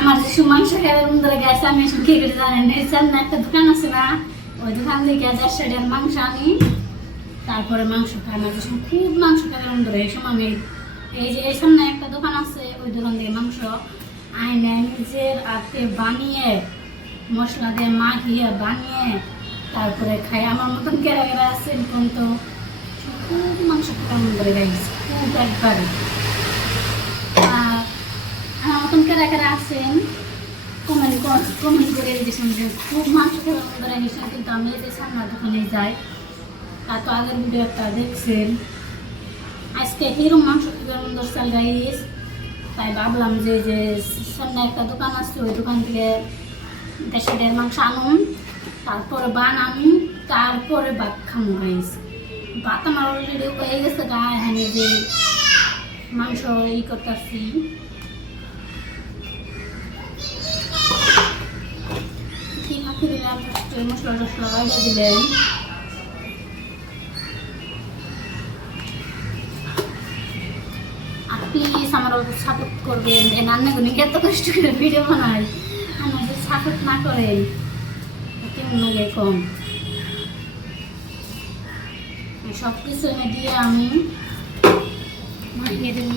আমার যে মাংস খেলার মধ্যে গেছে আমি এসব কি করে জানেন এই সামনে একটা দোকান আছে না ওই দোকান থেকে 150 মাংস আনি তারপরে মাংস খাই আমার যে খুব মাংস খেলার মধ্যে এই সময় আমি এই যে এই সামনে একটা দোকান আছে ওই দোকান থেকে মাংস আইনে নিজের হাতে বানিয়ে মশলা দিয়ে মাখিয়ে বানিয়ে তারপরে খাই আমার মতন কেরা কেরা আছে কিন্তু খুব মাংস খেলার মধ্যে গাইছে খুব একবারে আমার মতন কেরা কেরা আছেন কমেন্ট করে দিয়েছেন যে খুব মাংস খেলার মধ্যে গেছেন কিন্তু আমি এদের সামনে দোকানে যাই আর তো আগের ভিডিও একটা দেখছেন আজকে হিরম মাংস খেলার মধ্যে চাল গাইস তাই ভাবলাম যে সামনে একটা দোকান আছে ওই দোকান থেকে 150 মাংস আনুন তারপরে বানামি তারপরে ভাত খামো গাইস ভাত আমার অলরেডি হয়ে গেছে গায়ে হ্যাঁ যে মাংস ই করতেছি দিলাম মশলা টসলা বাইরে দিলেন আর প্লিজ আমার অল্প সাপোর্ট করবেন এই রান্নাগুলি এত কষ্ট করে ভিডিও বানাই আমার যদি সাপোর্ট না করেন কেমন লাগে কম সব কিছু এনে দিয়ে আমি মাখিয়ে দিই